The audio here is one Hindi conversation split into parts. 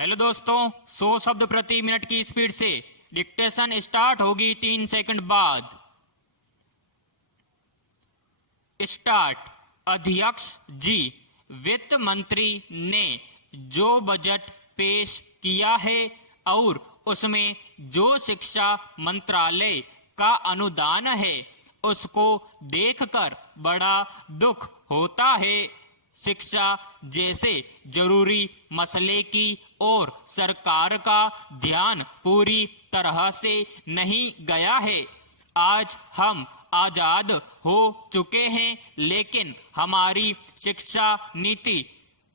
हेलो दोस्तों, 100 शब्द प्रति मिनट की स्पीड से डिक्टेशन स्टार्ट होगी 3 सेकंड बाद। स्टार्ट। अध्यक्ष जी, वित्त मंत्री ने जो बजट पेश किया है और उसमें जो शिक्षा मंत्रालय का अनुदान है उसको देखकर बड़ा दुख होता है। शिक्षा जैसे जरूरी मसले की ओर सरकार का ध्यान पूरी तरह से नहीं गया है। आज हम आजाद हो चुके हैं, लेकिन हमारी शिक्षा नीति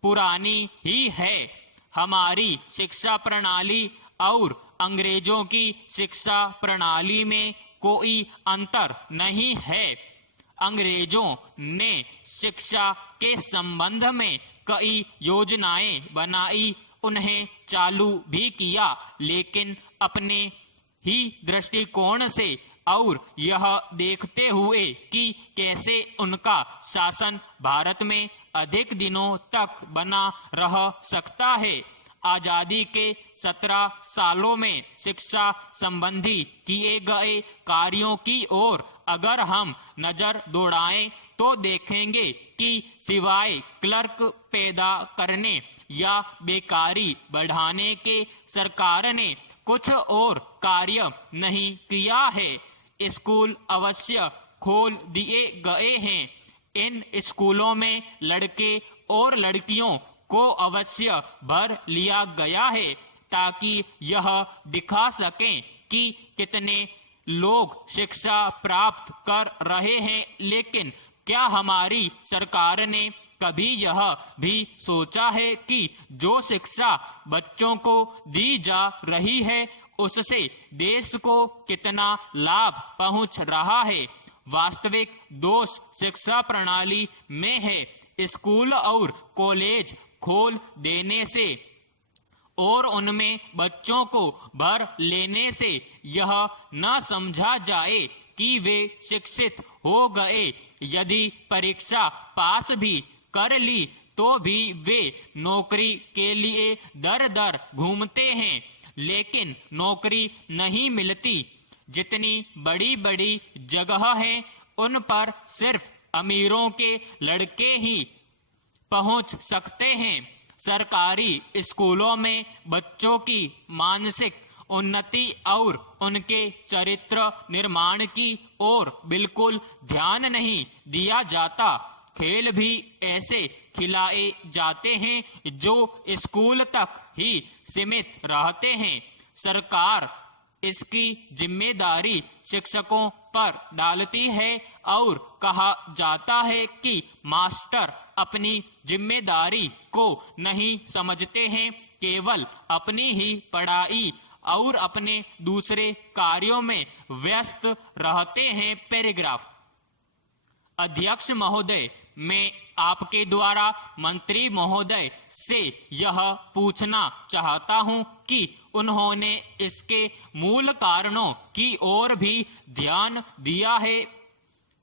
पुरानी ही है। हमारी शिक्षा प्रणाली और अंग्रेजों की शिक्षा प्रणाली में कोई अंतर नहीं है। अंग्रेजों ने शिक्षा के संबंध में कई योजनाएं बनाई, उन्हें चालू भी किया, लेकिन अपने ही दृष्टिकोण से और यह देखते हुए कि कैसे उनका शासन भारत में अधिक दिनों तक बना रह सकता है। आजादी के 17 सालों में शिक्षा संबंधी किए गए कार्यों की ओर अगर हम नजर दौड़ाएं तो देखेंगे कि सिवाय क्लर्क पैदा करने या बेकारी बढ़ाने के सरकार ने कुछ और कार्य नहीं किया है। स्कूल अवश्य खोल दिए गए हैं। इन स्कूलों में लड़के और लड़कियों को अवश्य भर लिया गया है ताकि यह दिखा सकें कि कितने लोग शिक्षा प्राप्त कर रहे हैं। लेकिन क्या हमारी सरकार ने कभी यह भी सोचा है कि जो शिक्षा बच्चों को दी जा रही है उससे देश को कितना लाभ पहुंच रहा है? वास्तविक दोष शिक्षा प्रणाली में है। स्कूल और कॉलेज खोल देने से और उनमें बच्चों को भर लेने से यह न समझा जाए कि वे शिक्षित हो गए। यदि परीक्षा पास भी कर ली तो भी वे नौकरी के लिए दर दर घूमते हैं, लेकिन नौकरी नहीं मिलती। जितनी बड़ी बड़ी जगह हैं उन पर सिर्फ अमीरों के लड़के ही पहुंच सकते हैं। सरकारी स्कूलों में बच्चों की मानसिक उन्नति और उनके चरित्र निर्माण की ओर बिल्कुल ध्यान नहीं दिया जाता। खेल भी ऐसे खिलाए जाते हैं जो स्कूल तक ही सीमित रहते हैं। सरकार इसकी जिम्मेदारी शिक्षकों पर डालती है और कहा जाता है कि मास्टर अपनी जिम्मेदारी को नहीं समझते हैं, केवल अपनी ही पढ़ाई और अपने दूसरे कार्यों में व्यस्त रहते हैं। पैराग्राफ। अध्यक्ष महोदय, मैं आपके द्वारा मंत्री महोदय से यह पूछना चाहता हूं कि उन्होंने इसके मूल कारणों की ओर भी ध्यान दिया है।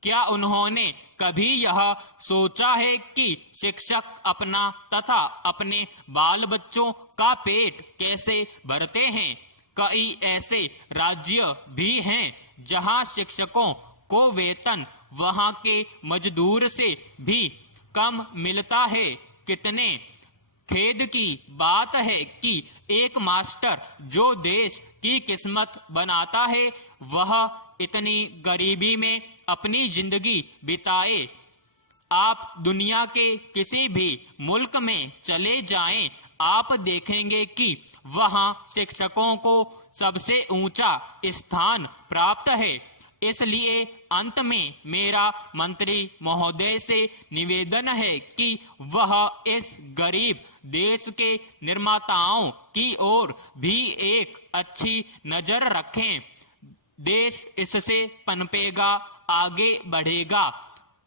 क्या उन्होंने कभी यह सोचा है कि शिक्षक अपना तथा अपने बाल बच्चों का पेट कैसे भरते हैं? कई ऐसे राज्य भी हैं जहां शिक्षकों को वेतन वहां के मजदूर से भी कम मिलता है। कितने खेद की बात है कि एक मास्टर जो देश की किस्मत बनाता है वह इतनी गरीबी में अपनी जिंदगी बिताए। आप दुनिया के किसी भी मुल्क में चले जाएं, आप देखेंगे कि वहां शिक्षकों को सबसे ऊंचा स्थान प्राप्त है। इसलिए अंत में मेरा मंत्री महोदय से निवेदन है कि वह इस गरीब देश के निर्माताओं की ओर भी एक अच्छी नजर रखें। देश इससे पनपेगा, आगे बढ़ेगा।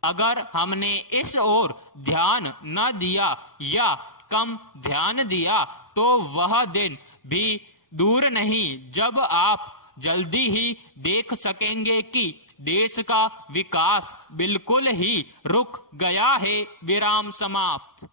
अगर हमने इस ओर ध्यान न दिया या कम ध्यान दिया तो वह दिन भी दूर नहीं जब आप जल्दी ही देख सकेंगे कि देश का विकास बिल्कुल ही रुक गया है। विराम समाप्त।